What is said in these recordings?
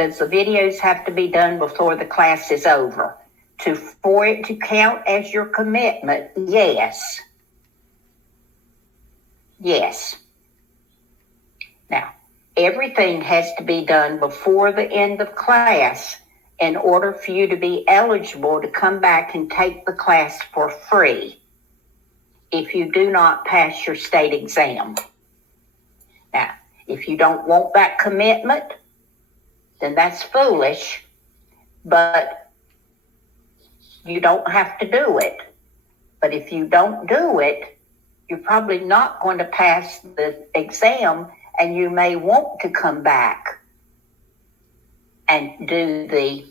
Does the videos have to be done before the class is over? For it to count as your commitment, yes. Yes. Now, everything has to be done before the end of class in order for you to be eligible to come back and take the class for free if you do not pass your state exam. Now, if you don't want that commitment, then that's foolish, but you don't have to do it. But if you don't do it, you're probably not going to pass the exam, and you may want to come back and do the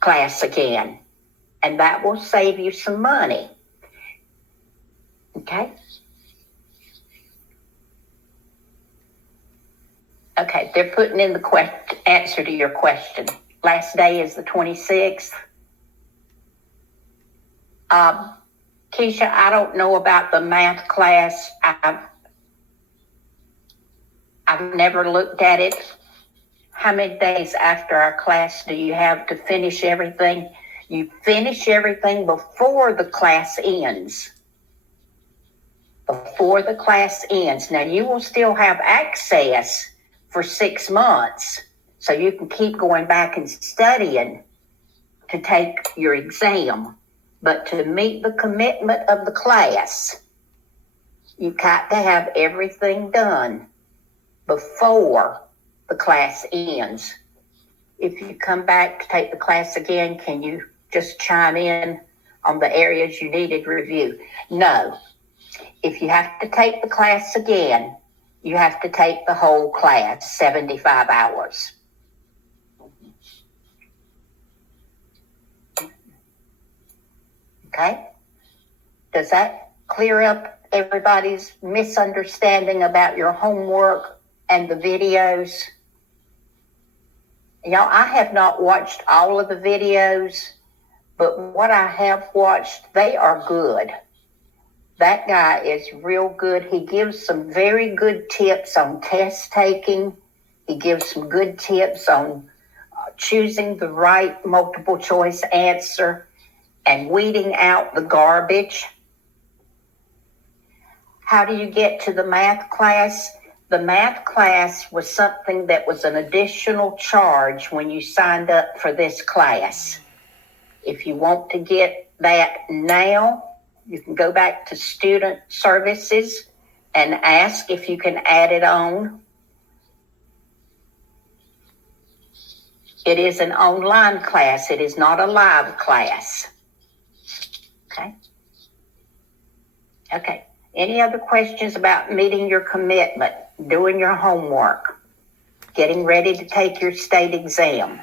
class again. And that will save you some money. Okay? Okay, they're putting in the answer to your question. Last day is the 26th. Keisha, I don't know about the math class. I've never looked at it. How many days after our class do you have to finish everything? You finish everything before the class ends. Before the class ends. Now, you will still have access for 6 months, so you can keep going back and studying to take your exam. But to meet the commitment of the class, you've got to have everything done before the class ends. If you come back to take the class again, can you just chime in on the areas you needed review? No. If you have to take the class again, you have to take the whole class, 75 hours. Okay? Does that clear up everybody's misunderstanding about your homework and the videos? Y'all, I have not watched all of the videos, but what I have watched, they are good. That guy is real good. He gives some very good tips on test taking. He gives some good tips on choosing the right multiple choice answer and weeding out the garbage. How do you get to the math class? The math class was something that was an additional charge when you signed up for this class. If you want to get that now, you can go back to student services and ask if you can add it on. It is an online class. It is not a live class. Okay. Any other questions about meeting your commitment, doing your homework, getting ready to take your state exam?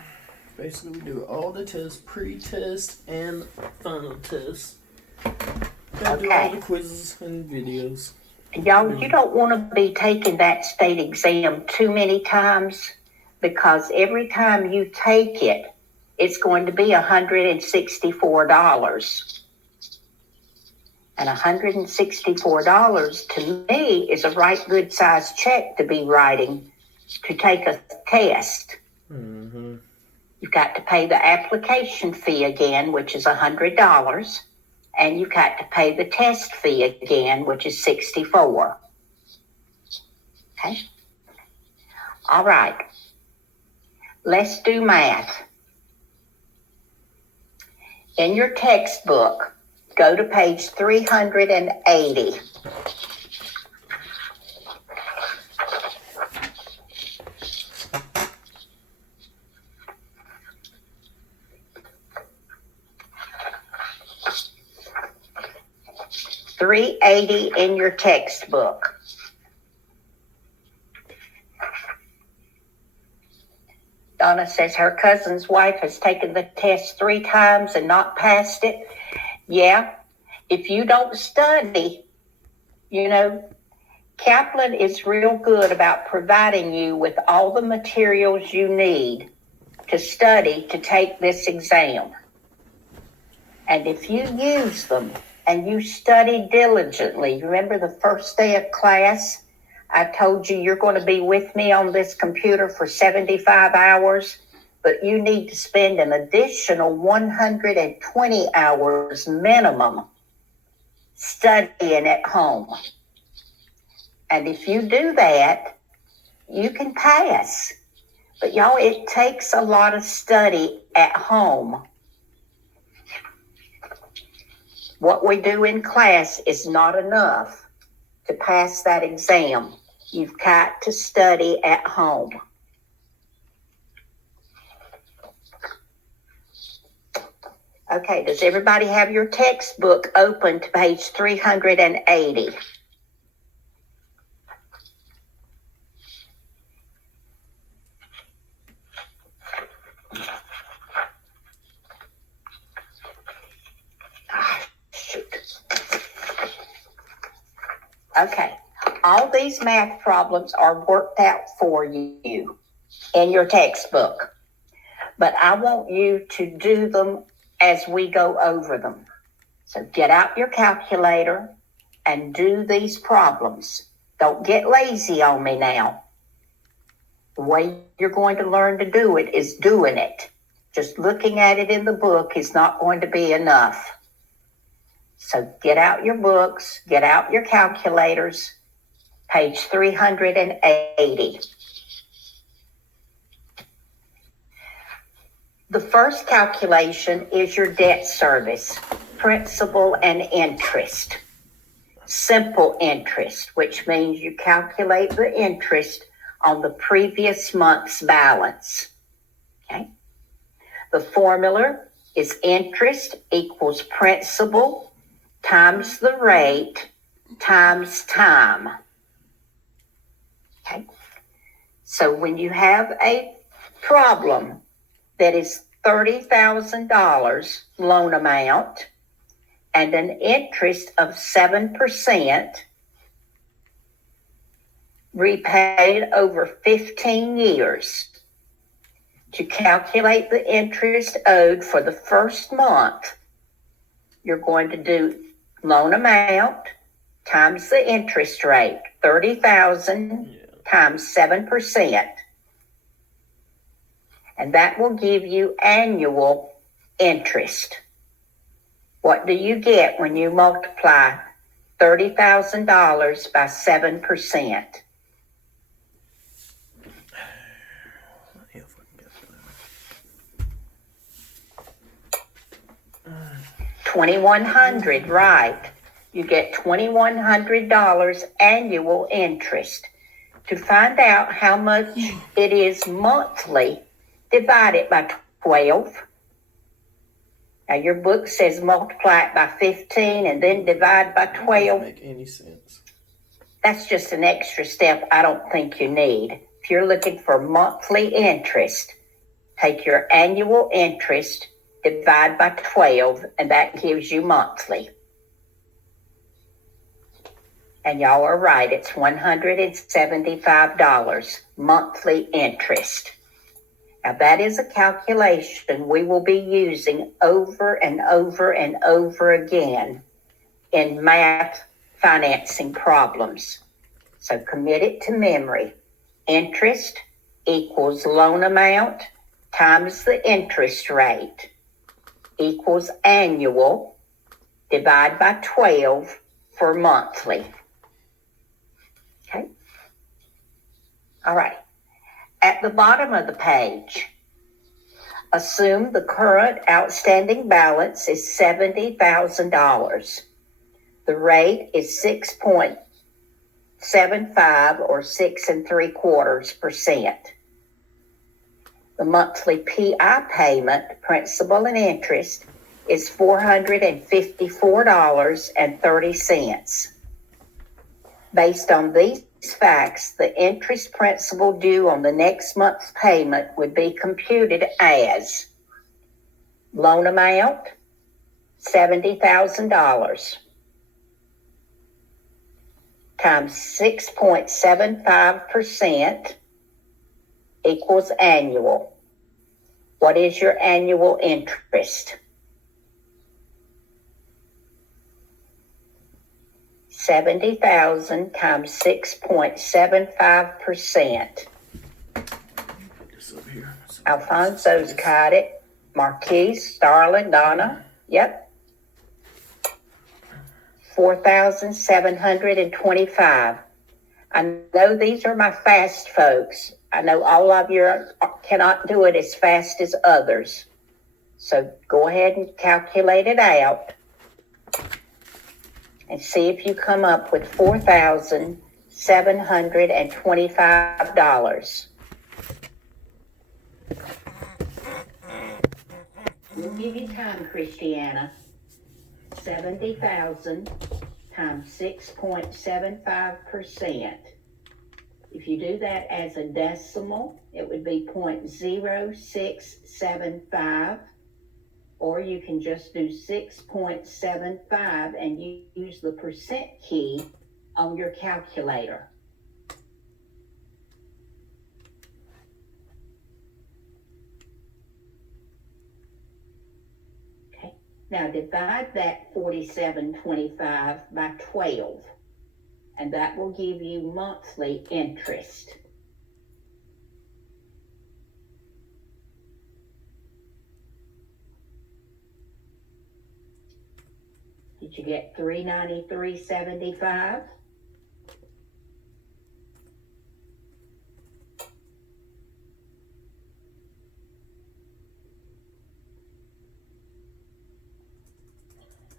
Basically, we do all the tests, pre-test and final test. And do all the quizzes and videos. Y'all, you don't want to be taking that state exam too many times, because every time you take it, it's going to be $164. And $164 to me is a right good sized check to be writing to take a test. Mm-hmm. You've got to pay the application fee again, which is $100. And you've got to pay the test fee again, which is $64. Okay. All right. Let's do math. In your textbook, go to page 380. $380 in your textbook. Donna says her cousin's wife has taken the test 3 times and not passed it. Yeah, if you don't study, Kaplan is real good about providing you with all the materials you need to study to take this exam. And if you use them and you study diligently, remember the first day of class, I told you you're going to be with me on this computer for 75 hours. but you need to spend an additional 120 hours minimum studying at home. And if you do that, you can pass. But y'all, it takes a lot of study at home. What we do in class is not enough to pass that exam. You've got to study at home. Okay, does everybody have your textbook open to page 380? Okay, all these math problems are worked out for you in your textbook, but I want you to do them as we go over them. So get out your calculator and do these problems. Don't get lazy on me now. The way you're going to learn to do it is doing it. Just looking at it in the book is not going to be enough. So get out your books, get out your calculators, page 380. The first calculation is your debt service, principal and interest. Simple interest, which means you calculate the interest on the previous month's balance. Okay. The formula is interest equals principal times the rate times time. Okay. So when you have a problem that is $30,000 loan amount and an interest of 7% repaid over 15 years, to calculate the interest owed for the first month, you're going to do loan amount times the interest rate, 30,000 times 7%. And that will give you annual interest. What do you get when you multiply $30,000 by 7%? $2,100, right? You get $2,100 annual interest. To find out how much it is monthly, divide it by 12. Now your book says multiply it by 15 and then divide by 12. That doesn't make any sense. That's just an extra step I don't think you need. If you're looking for monthly interest, take your annual interest, divide by 12, and that gives you monthly. And y'all are right, it's $175 monthly interest. Now that is a calculation we will be using over and over and over again in math financing problems. So commit it to memory. Interest equals loan amount times the interest rate equals annual, divide by 12 for monthly. Okay. All right. At the bottom of the page, assume the current outstanding balance is $70,000. The rate is 6.75 or 6.75%. The monthly PI payment, principal and interest, is $454.30. Based on these facts, the interest principal due on the next month's payment would be computed as loan amount, $70,000, times 6.75% equals annual. What is your annual interest? 70,000 times 6.75%. Put this up here so Alfonso's caught it. Marquise, Starlin, Donna. Yep. 4,725. I know these are my fast folks. I know all of you cannot do it as fast as others. So go ahead and calculate it out and see if you come up with $4,725. We'll give you time, Christiana. 70,000 times 6.75%. If you do that as a decimal, it would be 0.0675, or you can just do 6.75 and use the percent key on your calculator. Okay, now divide that 4725 by 12. And that will give you monthly interest. Did you get $393.75?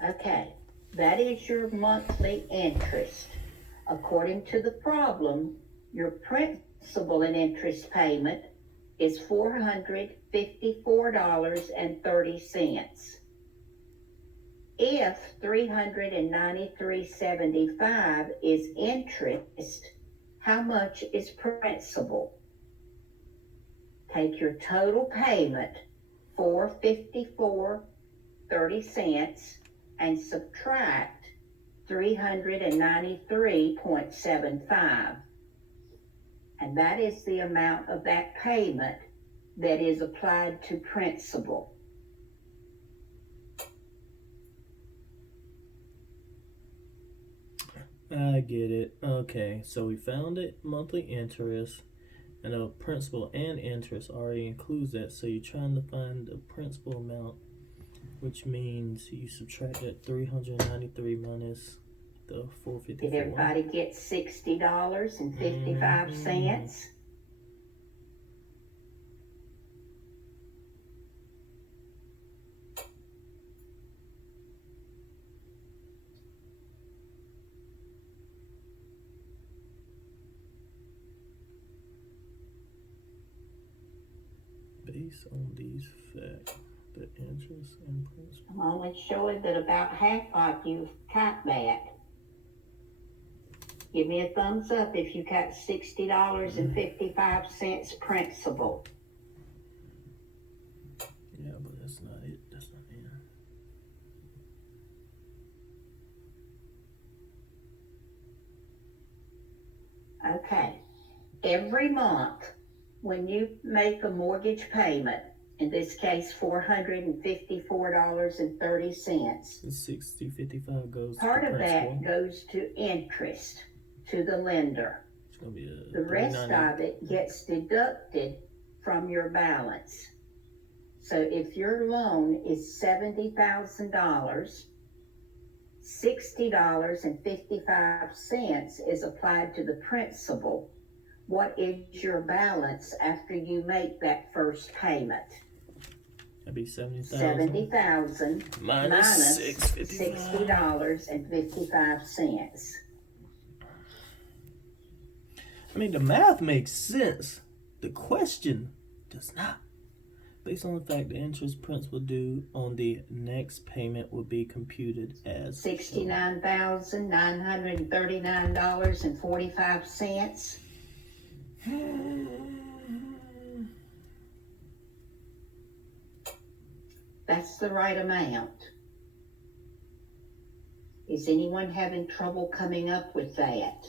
Okay, that is your monthly interest. According to the problem, your principal and interest payment is $454.30. If $393.75 is interest, how much is principal? Take your total payment, $454.30, and subtract 393.75, and that is the amount of that payment that is applied to principal. I get it. Okay, so we found it, monthly interest, and the principal and interest already includes that, so you're trying to find the principal amount, which means you subtract that 393 minus the 454. Did everybody get $60.55? Based on these facts, the interest and principal. I'm only showing that about half of you caught that. Give me a thumbs up if you got $60.55 principal. Yeah, but that's not it. That's not it. Okay. Every month, when you make a mortgage payment, in this case $454.30, the 60.55 goes part to of principal. that goes to interest to the lender. It's gonna be the rest of it gets deducted from your balance. So if your loan is $70,000, $60.55 is applied to the principal. What is your balance after you make that first payment? That'd be 70,000. 70,000 minus $60.55. I mean, the math makes sense. The question does not. Based on the fact the interest principal due on the next payment will be computed as $69,939.45. That's the right amount. Is anyone having trouble coming up with that?